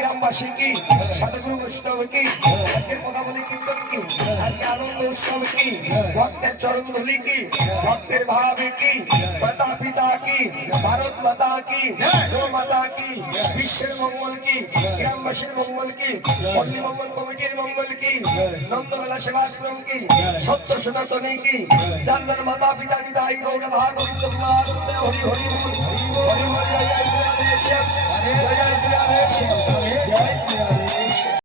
গ্রামবাসী কি সাধুগুরু বৈষ্ণব কি আজকের কথা বলে কীর্তন কি আজকে আনন্দ উৎসব কি ভক্তের চরণ ধুলি কি ভক্তের ভাবে কি মাতা পিতা কি ভারত মাতা কি গো মাতা কি বিশ্বের মঙ্গল কি গ্রামবাসীর মঙ্গল কি পল্লী মঙ্গল কমিটির মঙ্গল কি নন্দলালা সেবাশ্রম কি সত্য সনাতনী কি যার যার মাতা পিতা বিদায়ী গৌর ভাগ গোবিন্দ হরি হরি হরি হরি জয় জয় শ্রী রাধে